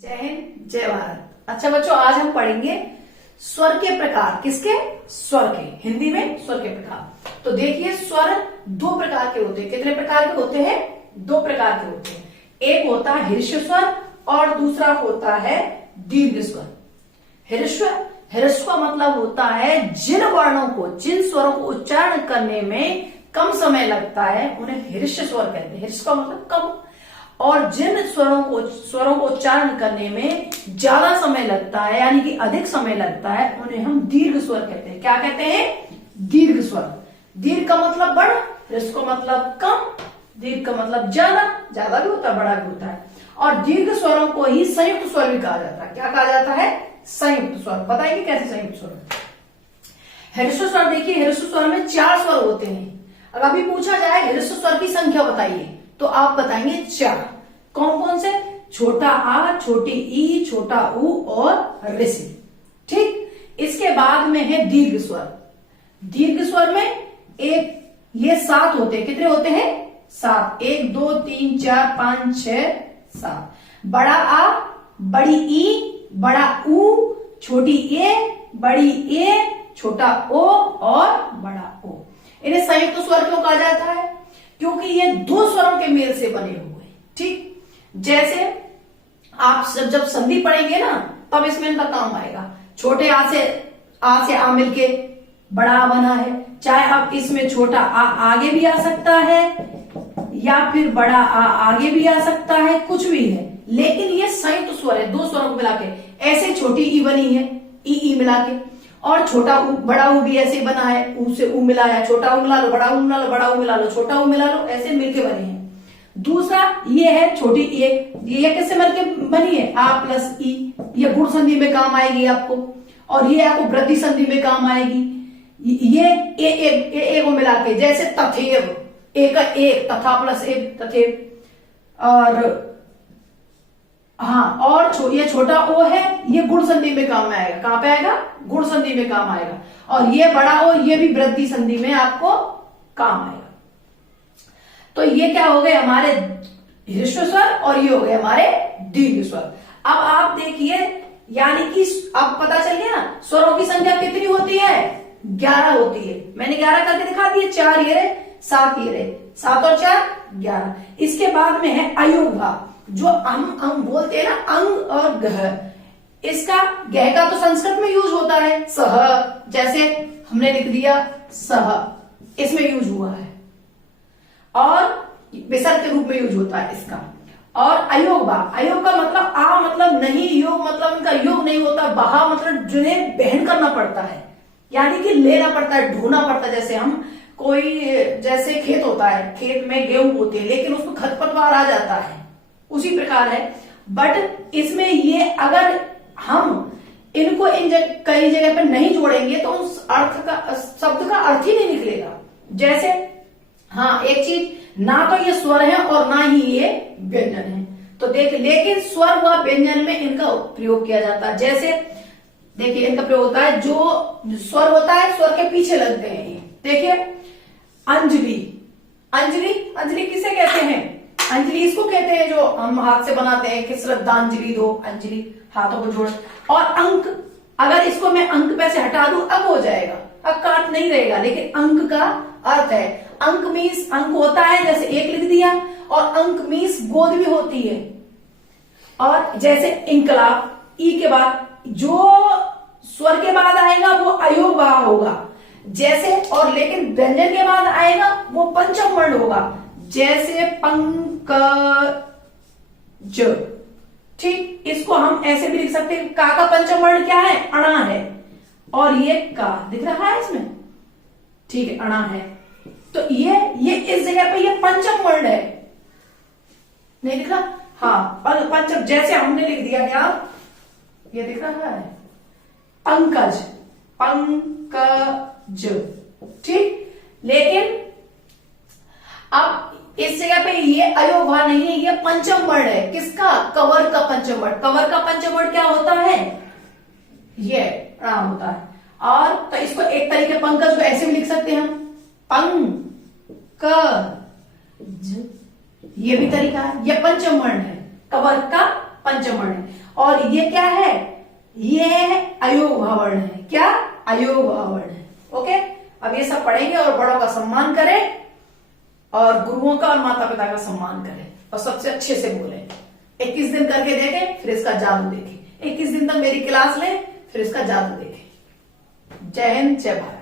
जय हिंद, जय भारत। अच्छा बच्चों, आज हम पढ़ेंगे स्वर के प्रकार। किसके? स्वर के। हिंदी में स्वर के प्रकार। तो देखिए, स्वर दो प्रकार के होते हैं। कितने प्रकार के होते हैं? दो प्रकार के होते हैं। एक होता है ह्रस्व स्वर और दूसरा होता है दीर्घ स्वर। ह्रस्व का मतलब होता है जिन वर्णों को, जिन स्वरों को उच्चारण करने में कम समय लगता है उन्हें ह्रस्व स्वर कहते हैं। ह्रस्व का मतलब कम, और जिन स्वरों को उच्चारण करने में ज्यादा समय लगता है, यानी कि अधिक समय लगता है, उन्हें हम दीर्घ स्वर कहते हैं। क्या कहते हैं? दीर्घ स्वर। दीर्घ का मतलब बड़ा, ह्रस्व का मतलब कम, दीर्घ का मतलब ज्यादा, ज्यादा भी होता है, बड़ा भी होता है। और दीर्घ स्वरों को ही संयुक्त स्वर भी कहा जाता है। क्या कहा जाता है? संयुक्त स्वर। बताइए कैसे संयुक्त स्वर? ह्रस्व स्वर, देखिए ह्रस्व स्वर में 4 स्वर होते हैं। अगर अभी पूछा जाए ह्रस्व स्वर की संख्या बताइए, तो आप बताएंगे 4। कौन कौन से? छोटा आ, छोटी ई, छोटा ऊ और ऋषि। ठीक। इसके बाद में है दीर्घ स्वर। दीर्घ स्वर में ये 7 होते हैं। कितने होते हैं? 7। 1 2 3 4 5 6 7। बड़ा आ, बड़ी ई, बड़ा ऊ, छोटी ए, बड़ी ए, छोटा ओ और बड़ा ओ। इन्हें संयुक्त स्वर क्यों कहा जाता है? क्योंकि ये 2 स्वरों के मेल से बने हुए हैं। ठीक। जैसे आप जब संधि पढ़ेंगे ना, तब इसमें इनका काम आएगा। छोटे आ से आ मिलके बड़ा आ बना है। चाहे अब इसमें छोटा आ आगे भी आ सकता है या फिर बड़ा आ आगे भी आ सकता है, कुछ भी है, लेकिन ये संयुक्त स्वर है, 2 स्वरों को मिला के। ऐसे छोटी ई बनी है, ई मिला के, और छोटा ऊ, बड़ा ऊ भी ऐसे बना है, ऊ से ऊ मिलाया, छोटा ऊ मिला लो, बड़ा ऊ मिला लो, बड़ा ऊ मिला लो, छोटा ऊ मिला लो, ऐसे मिलके बने हैं। दूसरा ये है छोटी ये किससे मिलके बनी है? आ प्लस ई। ये गुण संधि में काम आएगी आपको, और ये आपको वृद्धि संधि में काम आएगी। ये ए को मिला के, जैसे तथेव, एक तथा प्लस एक तथेव। और हाँ, और ये छोटा ओ है, ये गुण संधि में काम में आएगा। कहां पे आएगा? गुण संधि में काम आएगा। और ये बड़ा ओ, ये भी वृद्धि संधि में आपको काम आएगा। तो ये क्या हो गए हमारे ह्रस्व स्वर, और ये हो गए हमारे दीर्घ स्वर। अब आप देखिए, यानी कि अब पता चल गया ना स्वरों की संख्या कितनी होती है? 11 होती है। मैंने 11 करके दिखा दिए। 4 ये रहे, 7 ये रहे, 7 और 4 11। इसके बाद में है अयोग भाव, जो हम बोलते हैं ना, अंग और गह। इसका गह का तो संस्कृत में यूज होता है, सह। जैसे हमने लिख दिया सह, इसमें यूज हुआ है, और विसर्ग के रूप में यूज होता है इसका। और अयोग भाव, अयोग का मतलब आ मतलब नहीं, योग मतलब इनका योग नहीं होता, बहा मतलब जिन्हें बहन करना पड़ता है, यानी कि लेना पड़ता है, ढोना पड़ता है। जैसे हम जैसे खेत होता है, खेत में गेहूं होते हैं, लेकिन उसमें खरपतवार आ जाता है, उसी प्रकार है। बट इसमें ये अगर हम इनको कई जगह पर नहीं जोड़ेंगे तो उस अर्थ का, शब्द का अर्थ ही नहीं निकलेगा। जैसे हाँ, एक चीज, ना तो ये स्वर है और ना ही ये व्यंजन है। तो लेकिन स्वर व व्यंजन में इनका प्रयोग किया जाता है। जैसे देखिए, इनका प्रयोग होता है, जो स्वर होता है स्वर के पीछे लगते हैं ये। देखिए अंजलि, अंजलि किसे कहते हैं? अंजलि इसको कहते हैं जो हम हाथ से बनाते हैं कि श्रद्धांजलि दो, अंजलि हाथों को जोड़। और अंक, अगर इसको मैं अंक पे से हटा दूं, अब हो जाएगा, अब का अर्थ नहीं रहेगा, लेकिन अंक का अर्थ है। अंक मीन्स अंक होता है, जैसे 1 लिख दिया, और अंक मीन्स गोद भी होती है। और जैसे इंकलाब, ई के बाद जो स्वर के बाद आएगा वो अयोग भाव होगा। जैसे, और लेकिन व्यंजन के बाद आएगा वो पंचम वर्ण होगा। जैसे पंकज। ठीक। इसको हम ऐसे भी लिख सकते हैं, का पंचम वर्ण क्या है? अणा है। और ये का दिख रहा है इसमें, ठीक है, अणा है। तो ये इस जगह पे ये पंचम वर्ण है, नहीं दिख रहा? हाँ, पंचम। जैसे हमने लिख दिया यार, ये दिख रहा है पंकज, पंकज। ठीक। लेकिन अब इस जगह पे ये अयोग भाव नहीं है, ये पंचम वर्ण है। किसका? कवर का पंचम वर्ण। कवर का पंचम वर्ण क्या होता है? ये णा होता है। और तो इसको एक तरीके, पंकज को ऐसे भी लिख सकते हैं हम, पंकज। ये भी तरीका है, ये पंचम वर्ण है, कवर का पंचम वर्ण है। और ये क्या है, ये अयोगभाव वर्ण है। क्या, अयोगभाव वर्ण है। ओके, अब ये सब पढ़ेंगे और बड़ों का सम्मान करें और गुरुओं का और माता पिता का सम्मान करें और सबसे अच्छे से बोलें। 21 दिन करके देखें, फिर इसका जादू देखें। 21 दिन तक मेरी क्लास लें, फिर इसका जादू देखें। जय हिंद, जय भारत।